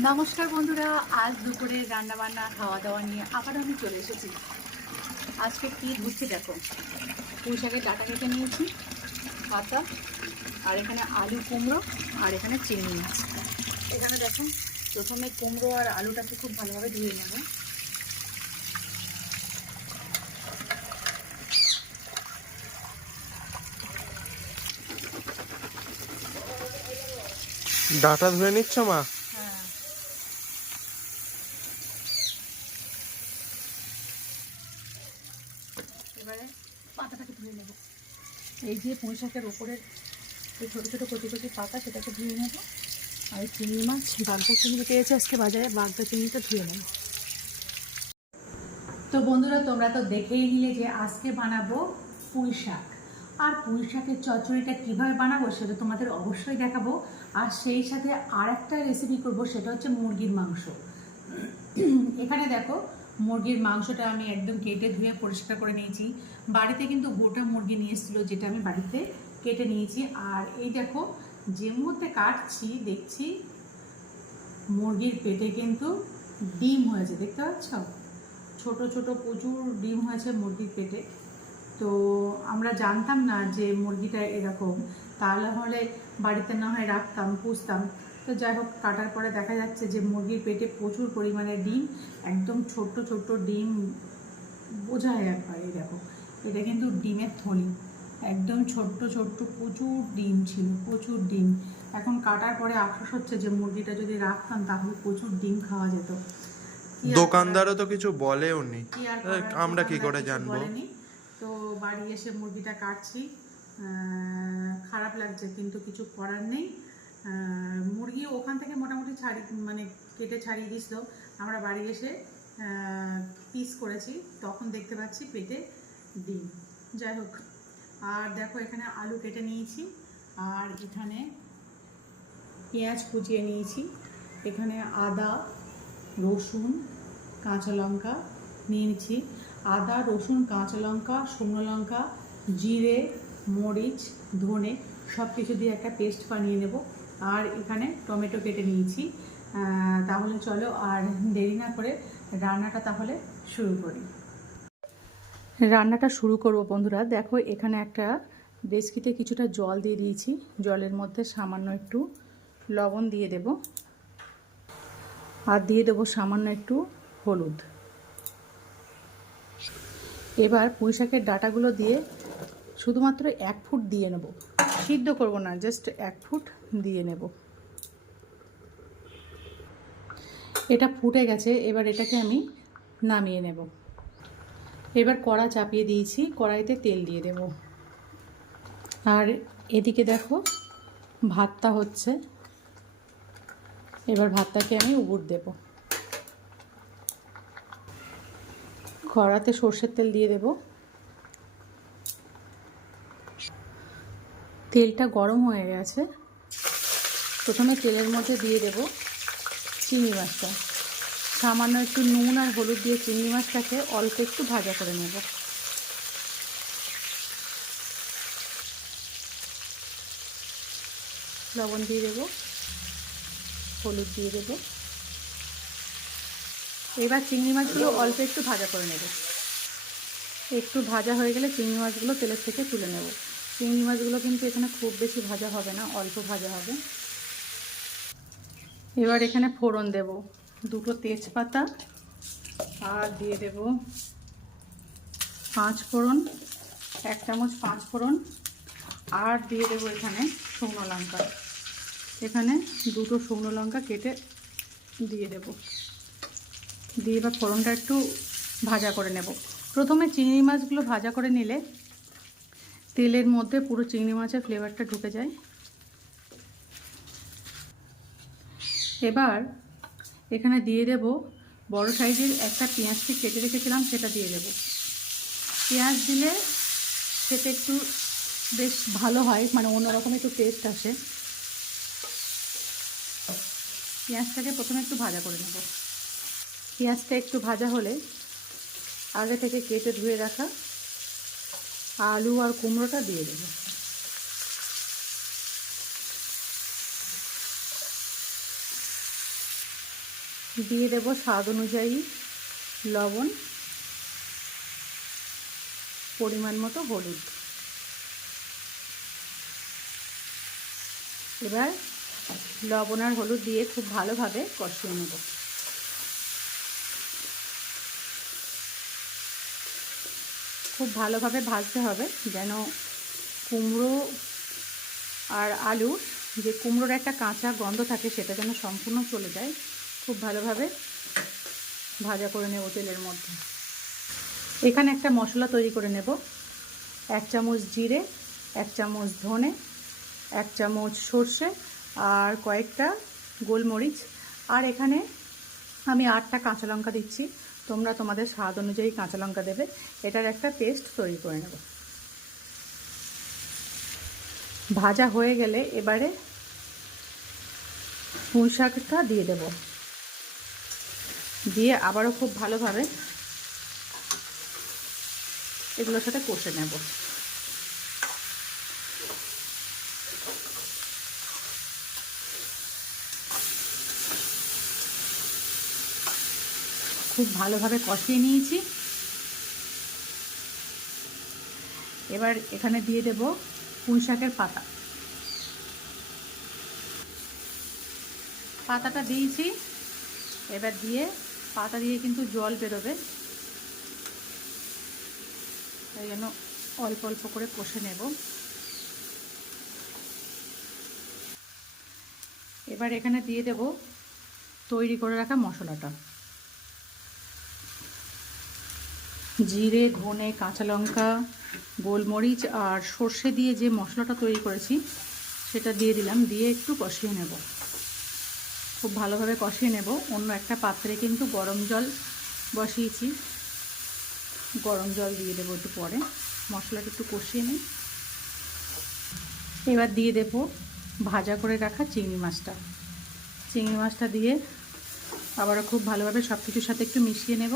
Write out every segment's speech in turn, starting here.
নমস্কার বন্ধুরা, আজ দুপুরে রান্না বান্না খাওয়া দাওয়া নিয়ে আবার আমি চলে এসেছি। আজকে কি বুঝছি দেখো, পুঁই ডাটা কেটে নিয়েছি, পাতা, আর এখানে আলু কুমড়ো, আর এখানে চিনি এখানে দেখো, প্রথমে কুমড়ো আর আলুটাকে খুব ভালোভাবে ধুয়ে নেব। ডাটা ধুয়ে নিচ্ছ, মা হ্যাঁ এবারে পাতাটাকে ধুয়ে নেব এই যে পুঁই শাকের ওপরের যে ছোটো ছোটো কচি কচি পাতা, সেটাকে ধুয়ে নেব। আর চিংড়ি মাছ, বাগদা চিংড়ি পেয়েছে আজকে বাজারে, বাগদা চিংড়িটা ধুয়ে নেব। তো বন্ধুরা, তোমরা তো দেখেই নিলে যে আজকে বানাবো পুঁই শাক আর পুঁই শাকের চচ্চড়িটা কীভাবে বানাবো সেটা তোমাদের অবশ্যই দেখাবো। আর সেই সাথে আর একটা রেসিপি করব, সেটা হচ্ছে মুরগির মাংস। এখানে দেখো মুরগির মাংসটা আমি একদম কেটে ধুয়ে পরিষ্কার করে নিয়েছি। বাড়িতে কিন্তু গোটা মুরগি নিয়ে এসেছিল যেটা আমি বাড়িতে কেটে নিয়েছি। আর এই দেখো, যে মুহূর্তে কাটছি, দেখছি মুরগির পেটে কিন্তু ডিম হয়েছে, দেখতে পাচ্ছ? ছোট ছোট প্রচুর ডিম হয়েছে মুরগির পেটে। তো আমরা জানতাম না যে মুরগিটা এরকম। তাহলে হলে বাড়িতে না হয় রাখতাম, পুষতাম। তো যাই হোক কাটার পরে দেখা যাচ্ছে যে মুরগির পেটে প্রচুর পরিমাণে ডিম একদম ছোট্ট ছোট্ট ডিম বোঝায় একবার এই দেখো। এটা কিন্তু ডিমের থলি। একদম ছোট্ট ছোট্ট প্রচুর ডিম ছিল প্রচুর ডিম। এখন কাটার পরে আফসোস হচ্ছে যে মুরগিটা যদি রাখতাম তাহলে প্রচুর ডিম খাওয়া যেত। দোকানদারও তো কিছু বলেও নি। আমরা কি করে জানব? তো বাড়ি এসে মুরগিটা কাটছি। আহ, খারাপ লাগছে কিন্তু কিছু করার নেই। মুরগি ওখান থেকে মোটামুটি ছাড়ি মানে কেটে ছাড়িয়ে দিছিল আমরা বাড়ি এসে পিস করেছি। তখন দেখতে পাচ্ছি পেটে ডিম। যাই হোক, আর দেখো এখানে আলু কেটে নিয়েছি, আর এখানে পেঁয়াজ কুচিয়ে নিয়েছি। এখানে আদা, রসুন, কাঁচা লঙ্কা নিয়েছি আদা, রসুন, কাঁচা লঙ্কা, শুকনো লঙ্কা, জিরে, মরিচ, ধনে সব কিছু দিয়ে একটা পেস্ট বানিয়ে নেব। আর এখানে টমেটো কেটে নিয়েছি। তাহলে চলো আর দেরি না করে রান্নাটা তাহলে শুরু করি। রান্নাটা শুরু করব বন্ধুরা। দেখো এখানে একটা ডেস্কিতে কিছুটা জল দিয়ে দিয়েছি। জলের মধ্যে সামান্য একটু লবণ দিয়ে দেব। আর দিয়ে দেবো সামান্য একটু হলুদ। এবার পুঁই শাকের ডাটাগুলো দিয়ে শুধুমাত্র এক ফুট দিয়ে নেব। সিদ্ধ করব না জাস্ট এক ফুট দিয়ে নেব। এটা ফুটে গেছে, এবার এটাকে আমি নামিয়ে নেব। এবার কড়া চাপিয়ে দিয়েছি, কড়াইতে তেল দিয়ে দেব। আর এদিকে দেখো, ভাতটা হচ্ছে। এবার ভাতটাকে আমি উবুর দেব। কড়াতে সর্ষের তেল দিয়ে দেব। তেলটা গরম হয়ে গেছে। প্রথমে তেলের মধ্যে দিয়ে দেব চিংড়ি মাছটা। সামান্য একটু নুন আর হলুদ দিয়ে চিংড়ি মাছটাকে অল্প একটু ভাজা করে নেব। লবণ দিয়ে দেবো, হলুদ দিয়ে দেবো। এবার চিংড়ি মাছগুলো অল্প একটু ভাজা করে নেব। একটু ভাজা হয়ে গেলে চিংড়ি মাছগুলো তেলের থেকে তুলে নেব। চিংড়ি মাছগুলো কিন্তু এখানে খুব বেশি ভাজা হবে না, অল্প ভাজা হবে। এবার এখানে ফোড়ন দেব। দুটো তেজপাতা আর দিয়ে দেব পাঁচ ফোড়ন, এক চামচ পাঁচ ফোড়ন আর দিয়ে দেবো এখানে শুকনো লঙ্কা। এখানে দুটো শুকনো লঙ্কা কেটে দিয়ে দেব। দিয়ে এবার ফোড়নটা একটু ভাজা করে নেব। প্রথমে চিংড়ি মাছগুলো ভাজা করে নিলে তেলের মধ্যে পুরো চিংড়ি মাছের ফ্লেভারটা ঢুকে যায়। এবার এখানে দিয়ে দেব বড় সাইজের একটা পেঁয়াজকে কেটে রেখেছিলাম, সেটা দিয়ে দেব। পেঁয়াজ দিলে সেটা একটু বেশ ভালো হয় মানে অন্যরকম একটু টেস্ট আসে। পেঁয়াজটাকে প্রথমে একটু ভাজা করে নেব। পেঁয়াজটা একটু ভাজা হলে আগে থেকে কেটে ধুয়ে রাখা আলু আর কুমড়োটা দিয়ে দেবো। দিয়ে দেব স্বাদ অনুযায়ী লবণ, পরিমাণ মতো হলুদ। এবার লবণ আর হলুদ দিয়ে খুব ভালোভাবে কষিয়ে নেব। খুব ভালোভাবে ভাজতে হবে যেন কুমড়ো আর আলু যে কুমড়োর একটা কাঁচা গন্ধ থাকে সেটা যেন সম্পূর্ণ চলে যায়। খুব ভালোভাবে ভাজা করে নেব তেলের মধ্যে। এখানে একটা মশলা তৈরি করে নেব। এক চামচ জিরে, এক চামচ ধনে, এক চামচ সর্ষে আর কয়েকটা গোলমরিচ। আর এখানে আমি আটটা কাঁচা লঙ্কা দিচ্ছি। তোমরা তোমাদের স্বাদ অনুযায়ী কাঁচা লঙ্কা দেবে। এটার একটা পেস্ট তৈরি করে নেব। ভাজা হয়ে গেলে এবারে পুঁই শাকটা দিয়ে দেব। দিয়ে আবারও খুব ভালোভাবে এগুলোর সাথে কষে নেব। খুব ভালোভাবে কষিয়ে নিয়েছি। এবার এখানে দিয়ে দেব পুঁই শাকের পাতা। পাতাটা দিয়েছি। এবার দিয়ে পাতা দিয়ে কিন্তু জল বেরোবে। তাই জন্য অল্প অল্প করে কষে নেব। এবার এখানে দিয়ে দেব তৈরি করে রাখা মশলাটা। জিরে, ধনে, কাঁচা লঙ্কা, গোলমরিচ আর সর্ষে দিয়ে যে মশলাটা তৈরি করেছি, সেটা দিয়ে দিলাম, দিয়ে একটু কষিয়ে নেব। খুব ভালোভাবে কষিয়ে নেব। অন্য একটা পাত্রে কিন্তু গরম জল বসিয়েছি। গরম জল দিয়ে দেবো একটু পরে। মশলাটা একটু কষিয়ে নিই। এবার দিয়ে দেব ভাজা করে রাখা চিংড়ি মাছটা। চিংড়ি মাছটা দিয়ে আবারও খুব ভালোভাবে সব কিছুর সাথে একটু মিশিয়ে নেব।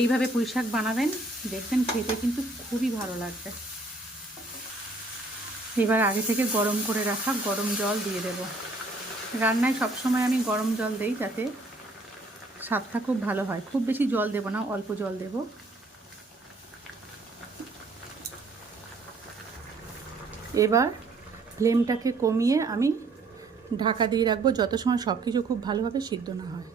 এইভাবে পুঁই শাক বানাবেন, দেখবেন খেতে কিন্তু খুবই ভালো লাগবে। এবার আগে থেকে গরম করে রাখা গরম জল দিয়ে দেব। রান্নায় সবসময় আমি গরম জল দেই যাতে স্বাদটা খুব ভালো হয়। খুব বেশি জল দেব না, অল্প জল দেব। এবার ফ্লেমটাকে কমিয়ে আমি ঢাকা দিয়ে রাখব যত সময় সব কিছু খুব ভালোভাবে সিদ্ধ না হয়।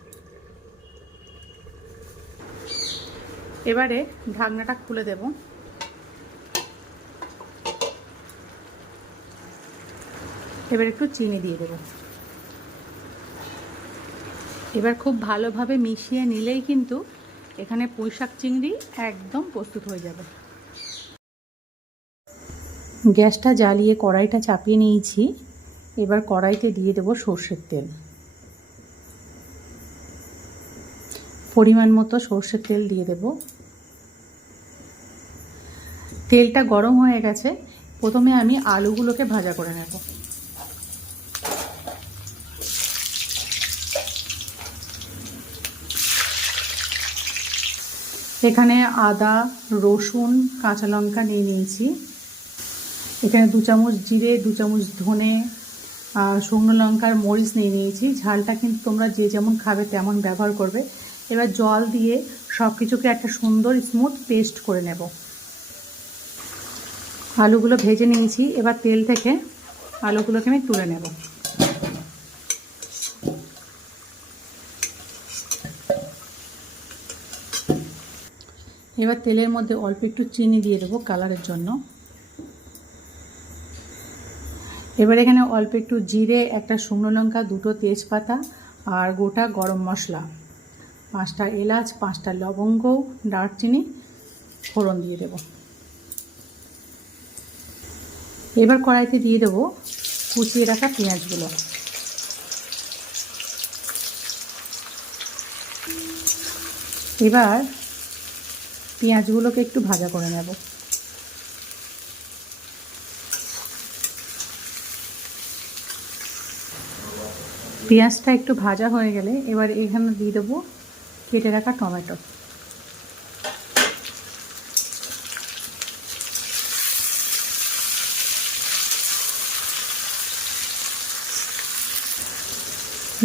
এবারে ঢাকনাটা খুলে দেব। এবার একটু চিনি দিয়ে দেব। এবার খুব ভালোভাবে মিশিয়ে নিলেই কিন্তু এখানে পুঁইশাক চিংড়ি একদম প্রস্তুত হয়ে যাবে। গ্যাসটা জ্বালিয়ে কড়াইটা চাপিয়ে নিয়েছি। এবার কড়াইতে দিয়ে দেব সর্ষের তেল। পরিমাণ মতো সর্ষের তেল দিয়ে দেব। তেলটা গরম হয়ে গেছে। প্রথমে আমি আলুগুলোকে ভাজা করে নেব। এখানে আদা, রসুন, কাঁচা লঙ্কা নিয়ে নিয়েছি। এখানে দু চামচ জিরে, দু চামচ ধনে শুকনো লঙ্কার মরিচ নিয়ে নিয়েছি। ঝালটা কিন্তু তোমরা যে যেমন খাবে তেমন ব্যবহার করবে। এবার জল দিয়ে সব কিছুকে একটা সুন্দর স্মুথ পেস্ট করে নেব। আলুগুলো ভেজে নিয়েছি। এবার তেল থেকে আলুগুলোকে আমি তুলে নেব। এবার তেলের মধ্যে অল্প একটু চিনি দিয়ে দেবো কালারের জন্য। এবার এখানে অল্প একটু জিরে, একটা শুকনো লঙ্কা, দুটো তেজপাতা আর গোটা গরম মশলা। পাঁচটা এলাচ, পাঁচটা লবঙ্গ, দারচিনি, ফোড়ন দিয়ে দেব। এবার কড়াইতে দিয়ে দেবো কুচিয়ে রাখা পেঁয়াজগুলো। এবার পেঁয়াজগুলোকে একটু ভাজা করে নেব। পেঁয়াজটা একটু ভাজা হয়ে গেলে এবার এখানে দিয়ে দেবো কেটে রাখা টমেটো।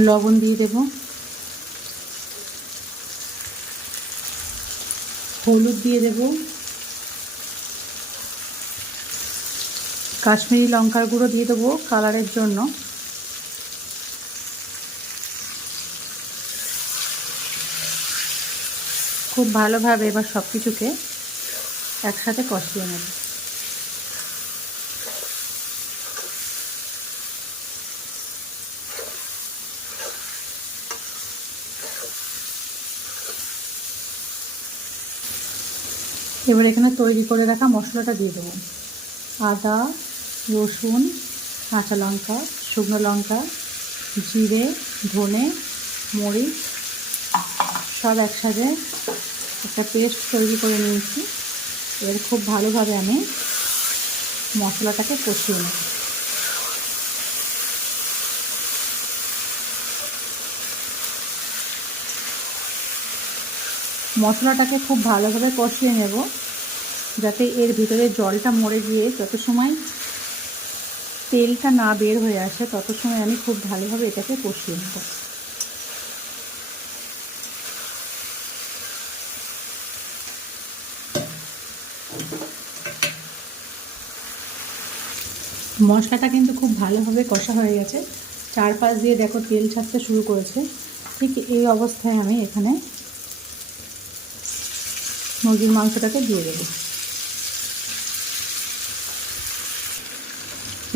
লবণ দিয়ে দেব। হলুদ দিয়ে দেব। কাশ্মীরি লঙ্কার গুঁড়ো দিয়ে দেবো কালারের জন্য। খুব ভালোভাবে এবার সব কিছুকে একসাথে কষিয়ে নেব। এবার এখানে তৈরি করে রাখা মশলাটা দিয়ে দেবো। আদা, রসুন, কাঁচা লঙ্কা, শুকনো লঙ্কা, জিরে, ধনে, মরিচ, সব একসাথে একটা পেস্ট তৈরি করে নিয়েছি। এর খুব ভালোভাবে আমি মশলাটাকে কষিয়ে নেব। মশলাটাকে খুব ভালোভাবে কষিয়ে নেব, যাতে এর ভিতরে জলটা মরে গিয়ে যত সময় তেলটা না বের হয়ে আসে, তত সময় আমি খুব ভালোভাবে এটাকে কষিয়ে নেব। মশলাটা কিন্তু খুব ভালোভাবে কষা হয়ে গেছে। চারপাশ দিয়ে দেখো তেল ছাড়তে শুরু করেছে। ঠিক এই অবস্থায় আমি এখানে মুরগির মাংসটাকে দিয়ে দেবো।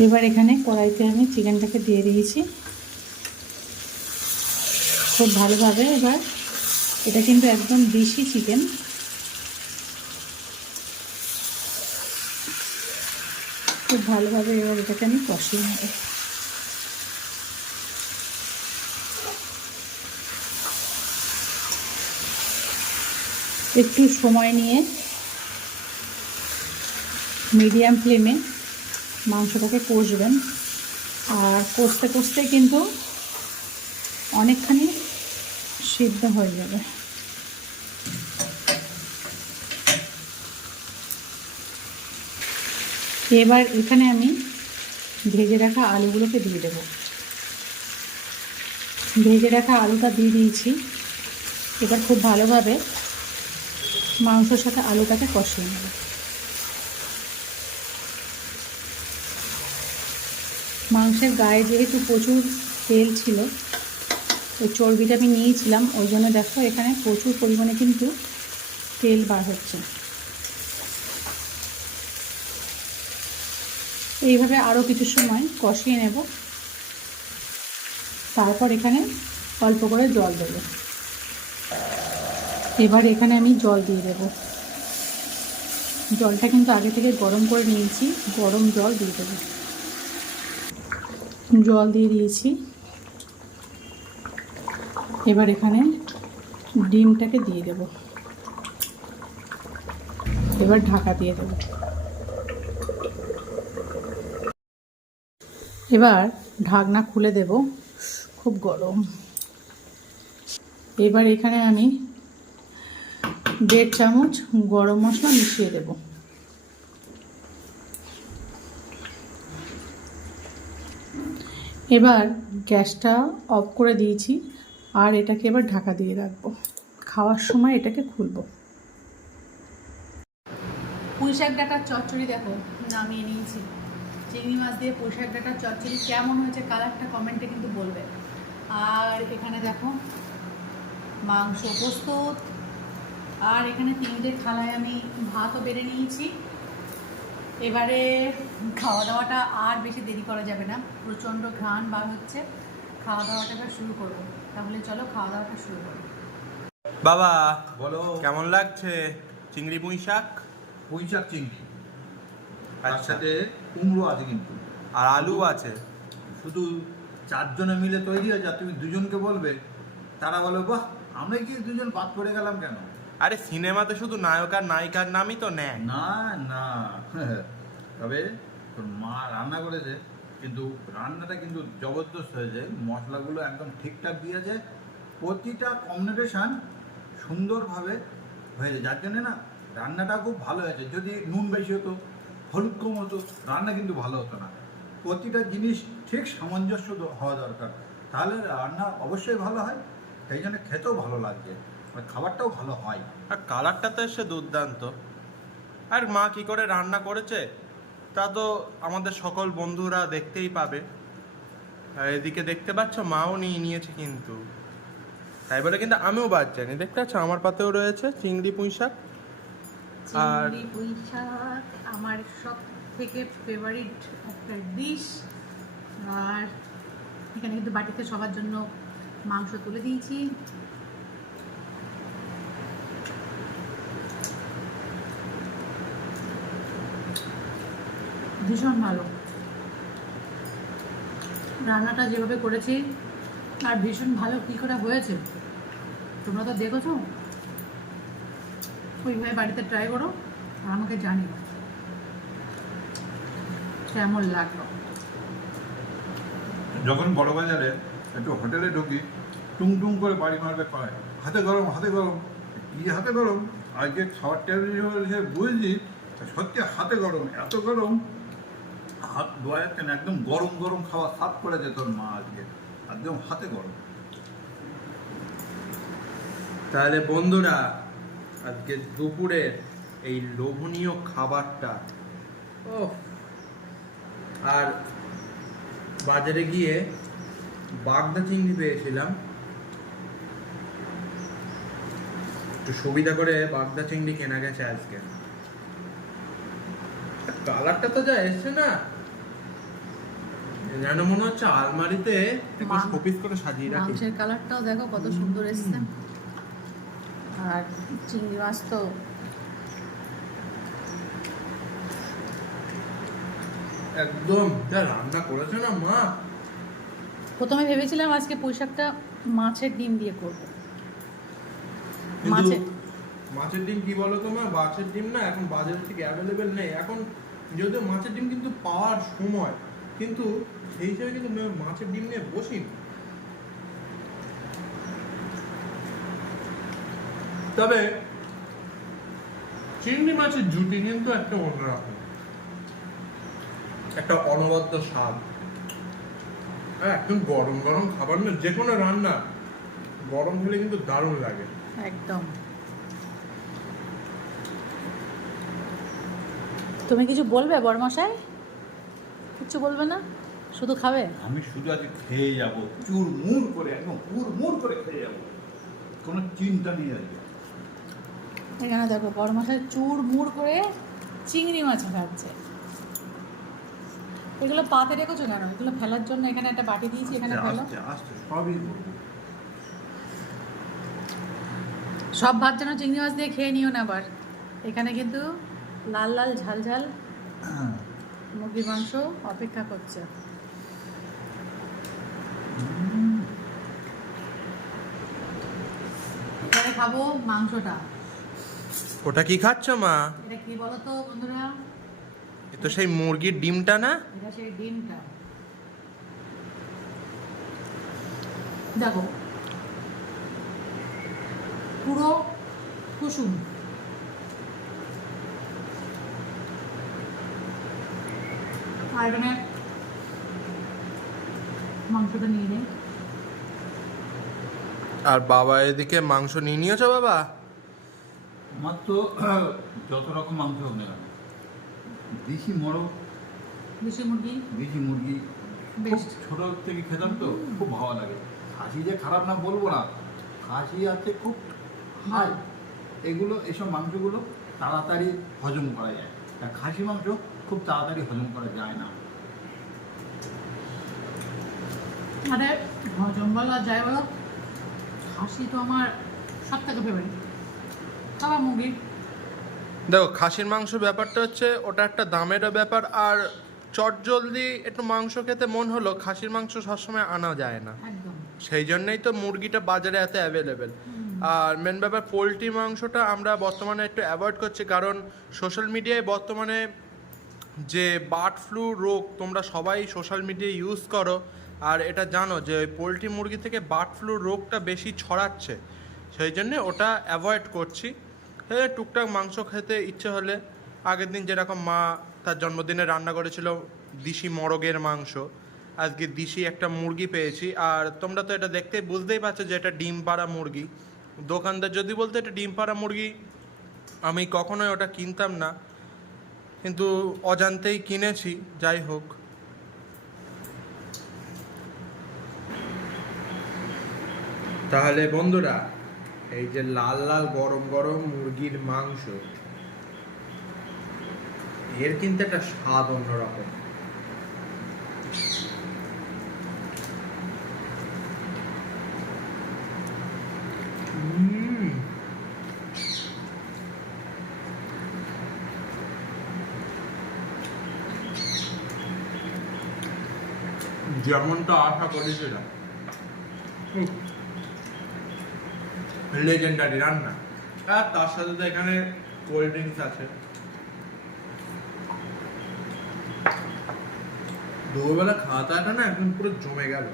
এবার এখানে কড়াইতে আমি চিকেনটাকে দিয়ে দিয়েছি। খুব ভালোভাবে এবার এটা কিন্তু একদম দেশি চিকেন। খুব ভালোভাবে এবার এটাকে আমি কষিয়ে নেব। একটু সময় নিয়ে মিডিয়াম ফ্লেমে মাংসটাকে কষবেন। আর কষতে কষতে কিন্তু অনেকখানি সিদ্ধ হয়ে যাবে। এবার এখানে আমি ভেজে রাখা আলুগুলোকে দিয়ে দেবো। ভেজে রাখা আলুটা দিয়ে দিয়েছি। এবার খুব ভালোভাবে মাংসর সাথে আলুটাকে কষিয়ে নেব। মাংসের গায়ে যেহেতু প্রচুর তেল ছিল ওই চর্বিটা আমি নিয়েছিলাম, ওই জন্য দেখো এখানে প্রচুর পরিমাণে কিন্তু তেল বার হচ্ছে। এইভাবে আরও কিছু সময় কষিয়ে নেব। তারপর এখানে অল্প করে জল দেবো। এবার এখানে আমি জল দিয়ে দেব। জলটা কিন্তু আগে থেকে গরম করে নিয়েছি, গরম জল দিয়ে দেবো। জল দিয়ে দিয়েছি। এবার এখানে ডিমটাকে দিয়ে দেব। এবার ঢাকা দিয়ে দেব। এবার ঢাকনা খুলে দেব, খুব গরম। এবার এখানে আমি দেড় চামচ গরম মশলা মিশিয়ে দেব। এবার গ্যাসটা অফ করে দিয়েছি আর এটাকে এবার ঢাকা দিয়ে রাখব। খাওয়ার সময় এটাকে খুলবো। পুঁই শাক ডাটার চচ্চড়ি দেখো, নামিয়ে নিয়েছি। চিংড়ি মাছ দিয়ে পুঁই ডাটার চচ্চড়ি কেমন হয়েছে কালারটা কমেন্টে কিন্তু বলবে। আর এখানে দেখো, মাংস প্রস্তুত। আর এখানে তিনটে থালায় আমি ভাতও বেড়ে নিয়েছি। এবারে খাওয়া দাওয়াটা আর বেশি দেরি করা যাবে না। প্রচণ্ড ঘ্রাণ বার হচ্ছে। খাওয়া দাওয়াটা এবার শুরু করব। তাহলে চলো খাওয়া দাওয়াটা শুরু করো। বাবা বলো। কেমন লাগছে? চিংড়ি পুঁই শাক? পুঁই শাক চিংড়ি। তার আচ্ছা। সাথে কুমড়ো আছে কিন্তু। আর আলু আছে? শুধু চারজনে মিলে তৈরি হয়েছে আর তুমি দুজনকে বলবে। তারা বলবে বাহ আমরা কি দুজন বাদ পড়ে গেলাম কেন? আরে সিনেমাতে শুধু নায়ক আর নায়িকার নামই তো নেয়। না না। তবে তোর মা রান্না করেছে, কিন্তু রান্নাটা কিন্তু জবরদস্ত হয়েছে মশলাগুলো একদম ঠিকঠাক দিয়েছে প্রতিটা কম্বিনেশন সুন্দরভাবে হয়েছে যার জন্য না রান্নাটা খুব ভালো হয়েছে। যদি নুন বেশি হতো, হলুদ কম হতো, রান্না কিন্তু ভালো হতো না। প্রতিটা জিনিস ঠিক সামঞ্জস্য হওয়া দরকার। তাহলে রান্না অবশ্যই ভালো হয়, সেই জন্য খেতেও ভালো লাগছে। আর খাবারটাও ভালো হয়। আর কালারটা তো এসে দুর্দান্ত। আর মা কি করে রান্না করেছে তা তো আমাদের সকল বন্ধুরা দেখতেই পাবে। আর এদিকে দেখতে পাচ্ছ মাও নিয়ে নিয়েছে কিন্তু। তাই বলে কিন্তু আমিও বাদ জানি দেখতে পাচ্ছ আমার পাতেও রয়েছে চিংড়ি পুঁই শাক। আর- চিংড়ি পুঁই শাক আমার সব থেকে ফেভারিট একটা ডিশ আর এখানে কিন্তু বাটিতে সবার জন্য মাংস তুলে দিয়েছি। ভীষণ ভালো। রান্নাটা যেভাবে করেছি আর ভীষণ ভালো কী করে হয়েছে, তোমরা তো দেখেছ? ওইভাবে বাড়িতে ট্রাই করো, আর আমাকে জানিও। কেমন লাগল? যখন বড় বাজারে একটু হোটেলে ঢুকি, টুং টুং করে বাড়ি মারবে কয় হাতে গরম হাতে গরম। কি হাতে গরম? আজকে খাবার টেবিল বুঝলি সত্যি হাতে গরম, এত গরম। হাত ধোয়া যাচ্ছে না একদম গরম গরম খাবার সাফ করেছে তোর মা আজকে। একদম হাতে গরম। তাহলে বন্ধুরা, আজকে দুপুরের এই লোভনীয় খাবারটা ও আর বাজারে গিয়ে বাগদা চিংড়ি পেয়েছিলাম। একটু সুবিধা করে বাগদা চিংড়ি কেনা গেছে আজকে। কালারটা তো যা এসছে না। যেন মনে হচ্ছে আলমারিতে শোপিস করে সাজিয়ে রাখি। মাংসের কালারটাও দেখো কত সুন্দর এসছে। আর চিংড়ি মাছ তো একদম যা রান্না করেছে না মা? প্রথমে ভেবেছিলাম আজকে পোশাকটা মাছের ডিম দিয়ে করব। মাছের মাছের ডিম কি বলো তো মা? মাছের ডিম না এখন বাজারে থেকে অ্যাভেলেবেল নেই। এখন যদিও মাছের ডিম কিন্তু পাওয়ার সময়, কিন্তু সেই হিসাবে কিন্তু মাছের ডিম নিয়ে বসিনি। তবে চিংড়ি মাছের জুটি কিন্তু একটা অন্যরকম। একটা অনবদ্য স্বাদ। আর একদম গরম গরম খাবার না যে কোনো রান্না। গরম হলে কিন্তু দারুণ লাগে। একদম। তুমি কিছু বলবে বরমশাই কিছু বলবে না? শুধু খাবে? আমি শুধু আজকে খেয়ে যাব চুর মুর করে একদম পুর মুর করে খেয়ে যাব। কোনো চিন্তা নেই আজকে। এখানে দেখো বরমশাই চুর মুড় করে চিংড়ি মাছ খাচ্ছে এগুলো পাতে রেখেছো কেন? এগুলো ফেলার জন্য এখানে একটা বাটি দিয়েছি এখানে ফেলো। সবই সব ভাত যেন চিংড়ি মাছ দিয়ে খেয়ে নিও না আবার। এখানে কিন্তু লাল লাল ঝাল ঝাল মুরগির মাংস অপেক্ষা করছে। এখানে খাব মাংসটা। ওটা কি খাচ্ছ মা? এটা কি বলো তো বন্ধুরা? এ তো সেই মুরগির ডিমটা না? এটা সেই ডিমটা। দেখো। পুরো কুসুম। আর এখানে মাংসটা নিয়ে নেই আর বাবা এদিকে মাংস নিয়ে নিয়েছো বাবা? আমার তো যত রকম মাংস হোক না দেশি মোরগ। দেশি মুরগি। দেশি মুরগি। বেশ ছোট থেকে খেতাম তো খুব ভালো লাগে। খাসি যে খারাপ না বলব না। খাসি আছে খুব হাই। এগুলো এসব মাংসগুলো তাড়াতাড়ি হজম করা যায়। আর খাসি মাংস খুব তাড়াতাড়ি হজম করা যায় না। আরে হজম বলা যায় বলো? খাসি তো আমার সব থেকে ফেভারিট মুরগি? দেখো খাসির মাংস ব্যাপারটা হচ্ছে ওটা একটা দামেরও ব্যাপার আর চটজলদি একটু মাংস খেতে মন হলো খাসির মাংস সবসময় আনা যায় না। সেই জন্যই তো মুরগিটা বাজারে এত অ্যাভেলেবেল আর মেন ব্যাপার পোলট্রি মাংসটা আমরা বর্তমানে একটু অ্যাভয়েড করছি কারণ সোশ্যাল মিডিয়ায় বর্তমানে যে বার্ড ফ্লু রোগ তোমরা সবাই সোশ্যাল মিডিয়ায় ইউজ করো, আর এটা জানো যে ওই পোলট্রি মুরগি থেকে বার্ড ফ্লু রোগটা বেশি ছড়াচ্ছে। সেই জন্যে ওটা অ্যাভয়েড করছি। হ্যাঁ টুকটাক মাংস খেতে ইচ্ছে হলে, আগের দিন যেরকম মা তার জন্মদিনে রান্না করেছিল দিশি মরগের মাংস, আজকে দিশি একটা মুরগি পেয়েছি। আর তোমরা তো এটা দেখতে বুঝতেই পারছ যে এটা ডিম পাড়া মুরগি। দোকানদার যদি বলতো এটা ডিম পাড়া মুরগি, আমি কখনোই ওটা কিনতাম না। কিন্তু অজান্তেই কিনেছি, যাই হোক তাহলে বন্ধুরা, এই যে লাল লাল গরম গরম মুরগির মাংস, এর কিন্তু একটা স্বাদ অন্যরকম। যেমনটা আশা করেছিলাম। লেজেন্ডারি রান্না আর তার সাথে তো এখানে কোল্ড ড্রিঙ্কস আছে। দুপুরবেলা খাওয়া দাওয়াটা না একদম পুরো জমে গেল।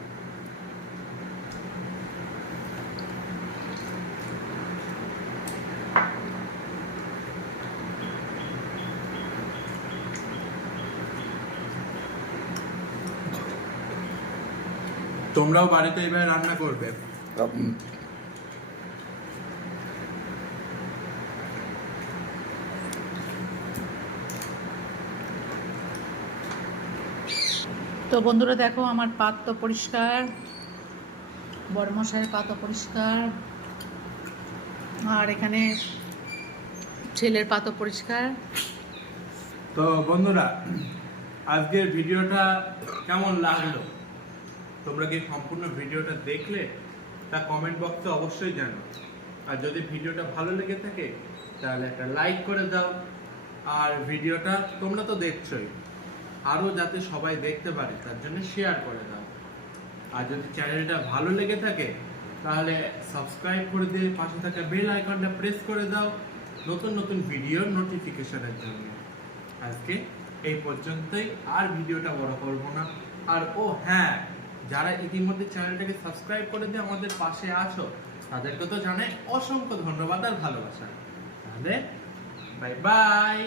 তোমরাও বাড়িতে এইভাবে রান্না করবে। তো বন্ধুরা দেখো আমার পাত তো পরিষ্কার বড় মশাইয়ের পাত পরিষ্কার আর এখানে ছেলের পাত পরিষ্কার। তো বন্ধুরা আজকের ভিডিওটা কেমন লাগল? তোমরা কি সম্পূর্ণ ভিডিওটা দেখলে তা কমেন্ট বক্সে অবশ্যই জানো। আর যদি ভিডিওটা ভালো লেগে থাকে, তাহলে একটা লাইক করে দাও। আর ভিডিওটা তোমরা তো দেখছোই। আরও যাতে সবাই দেখতে পারে, তার জন্য শেয়ার করে দাও। আর যদি চ্যানেলটা ভালো লেগে থাকে, তাহলে সাবস্ক্রাইব করে দিয়ে পাশে থাকা বেল আইকনটা প্রেস করে দাও নতুন নতুন ভিডিওর নোটিফিকেশনের জন্য। আজকে এই পর্যন্তই। আর ভিডিওটা বড় করব না। আর ও হ্যাঁ যারা ইতিমধ্যে চ্যানেলটাকে সাবস্ক্রাইব করে দিয়ে আমাদের পাশে আছো, তাদেরকে তো জানাই অসংখ্য ধন্যবাদ আর ভালোবাসা। তাহলে বাই বাই